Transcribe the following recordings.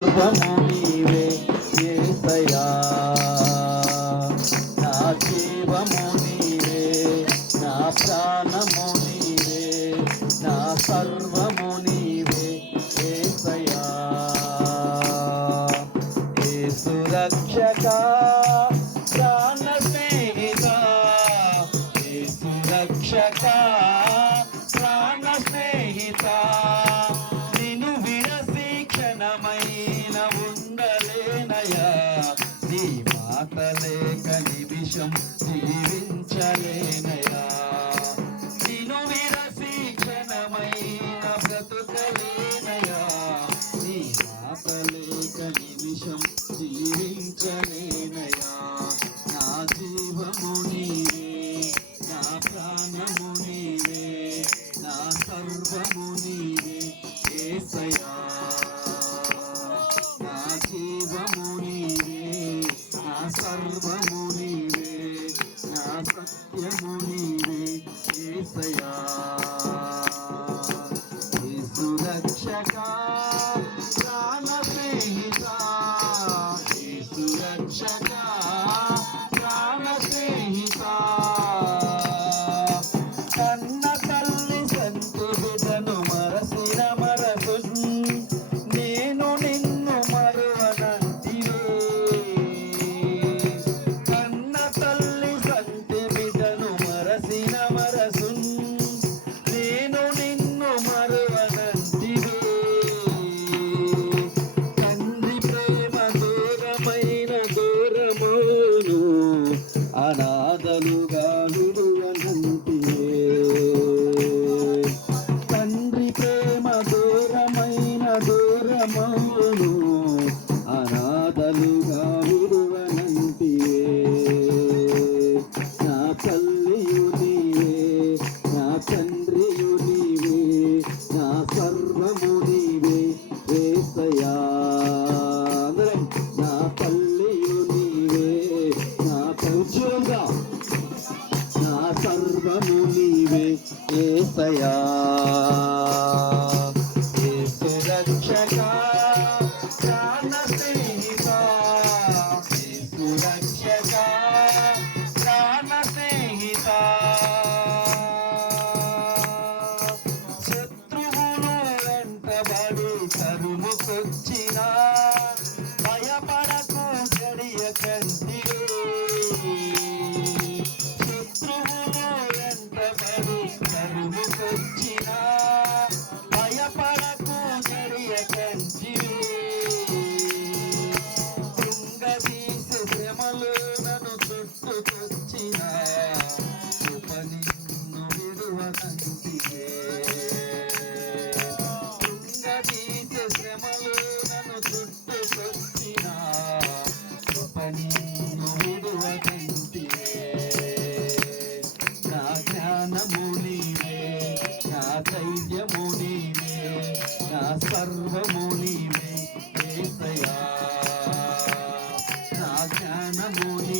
the one కోసం జీవించలేనయా. నిను విరసి క్షణమైన బ్రతుకలేనయా. నీ ఆపలేక నిమిషం జీవించలేనయా. నా జీవము నీవే నా ప్రాణము నా సర్వము ఏసయా నా జీవము నా సర్వము né? মনে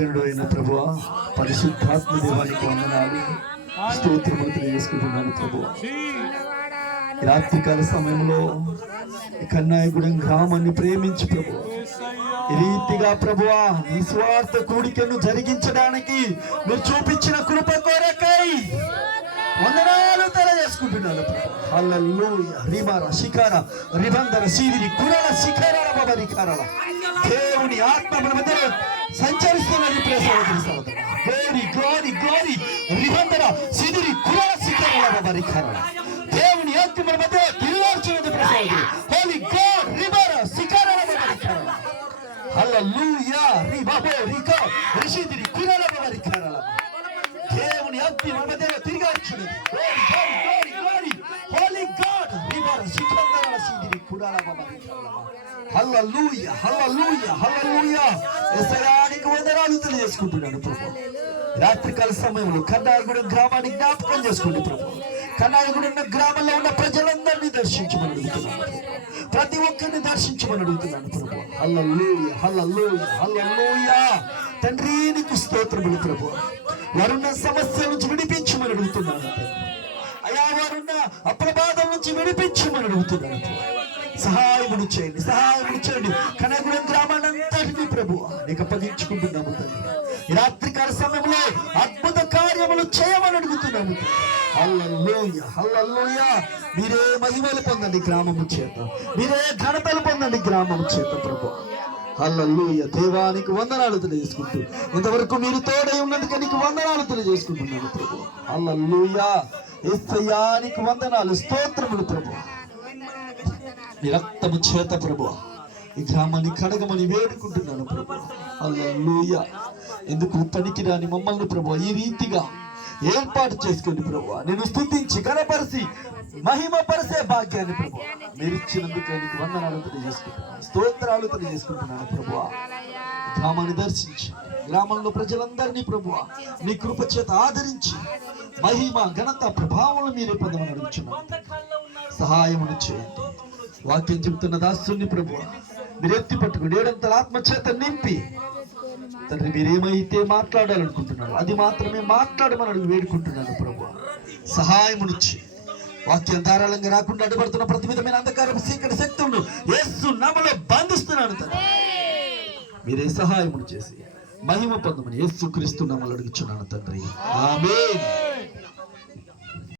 మహాగణుడు అయిన ప్రభు పరిశుద్ధాత్మ దేవానికి వందనాలు. స్తోత్రములు తెలియజేసుకుంటున్నాను ప్రభు. రాత్రికాల సమయంలో కన్నాయగూడెం గ్రామాన్ని ప్రేమించి ప్రభు రీతిగా ప్రభువా నిస్వార్థ కూడికను జరిగించడానికి మీరు చూపించిన కృప కొరకై వందనాలు తీసుకుంటున్నాను హల్లెలూయా. రిమార శిఖార రిబందర సీదిరి కురల శిఖరాల బబరిఖారాల దేవుని ఆత్మ మన మధ్యలో సంచరిస్తున్నది. ప్రియ సహోదరి సహోదరు గ్లోరీ గ్లోరీ గ్లోరీ రిబందర సిదిరి కురల శిఖరాల బబరిఖారాల దేవుని ఆత్మ మన మధ్య తిరువార్చున్నది ప్రియ సహోదరి హోలీ గాడ్ రిబర శిఖరాల బబరిఖారాల హల్లెలూయా రిబబో రికో రిషిదిరి కురల బబరిఖారాల దేవుని ఆత్మ మన మధ్యలో తిరిగార్చున్నది. వచ్చినది గ్లోరీ గ్లోరీ గాడ్ రివర్ సికందర సిదిరి కుడాల హల్లెలూయా. హల్లెలూయా హల్లెలూయా వందనాలు తెలియజేసుకుంటున్నాను ప్రభు. రాత్రికాల సమయంలో కన్నాయగూడెం గ్రామాన్ని జ్ఞాపకం చేసుకోండి ప్రభు. కన్నాయగూడెం ఉన్న గ్రామంలో ఉన్న ప్రజలందరినీ దర్శించమని అడుగుతున్నాను ప్రతి ఒక్కరిని దర్శించమని అడుగుతున్నాను ప్రభు. హల్లెలూయా హల్లెలూయా హల్లెలూయా. తండ్రి నీకు స్తోత్రములు ప్రభు. వారున్న సమస్యల నుంచి విడిపించమని అడుగుతున్నాను తండ్రి. అప్రమాదం నుంచి విడిపించమని అడుగుతున్నాను సహాయముడు చేయండి సహాయముడు చేయండి. కనగూడెం గ్రామాన్నంతటినీ ప్రభు నీకు అప్పగించుకుంటున్నాము తండ్రి ఈ రాత్రికాల సమయంలో అద్భుత కార్యములు చేయమని అడుగుతున్నాము హల్లెలూయా హల్లెలూయా. మీరే మహిమలు పొందండి గ్రామము చేత. మీరే ఘనతలు పొందండి గ్రామము చేత ప్రభు. హల్లెలూయా. దేవానికి వందనాలు తెలియజేసుకుంటూ ఇంతవరకు మీరు తోడై ఉన్నందుకు నీకు వందనాలు తెలియజేసుకుంటున్నాను ప్రభు. హల్లెలూయా. యేసయ్యానికి వందనాలు. స్తోత్రములు ప్రభు. నీ రక్తము చేత ప్రభు. ఈ గ్రామాన్ని కడగమని వేడుకుంటున్నాను ప్రభు. హల్లెలూయా. ఎందుకు పనికి రాని మమ్మల్ని ప్రభు ఈ రీతిగా ఏర్పాటు చేసుకోండి ప్రభు. నేను స్తుతించి గణపరిచి మహిమపరిచే భాగ్యాన్ని ప్రభు. మీరు ఇచ్చినందుకు నీకు వందనాలు తెలియజేసుకుంటున్నాను. స్తోత్రాలు తెలియజేసుకుంటున్నాను ప్రభు. గ్రామాన్ని దర్శించి గ్రామంలో ప్రజలందరినీ ప్రభు నీ కృప చేత ఆదరించి మహిమ ఘనత ప్రభావం మీరే పొందమని అడుగుచున్నాను సహాయమును చేయండి. వాక్యం చెబుతున్న దాస్తుని ప్రభు మీరు ఎత్తి పట్టుకుని ఏడంతల ఆత్మచేత నింపి తండ్రి మీరేమైతే మాట్లాడాలనుకుంటున్నారు అది మాత్రమే మాట్లాడమని అడుగు వేడుకుంటున్నాను ప్రభు సహాయమునిచ్చి వాక్యం ధారాళంగా రాకుండా అడ్డుపడుతున్న ప్రతి విధమైన అంధకార సీకటి శక్తులను ఏసు నమలో బంధిస్తున్నాను తండ్రి. మీరే సహాయమును చేసి మహిమ పొందమని యేసుక్రీస్తు నమ్మలు అడుగుచున్నాను తండ్రి. ఆమేన్.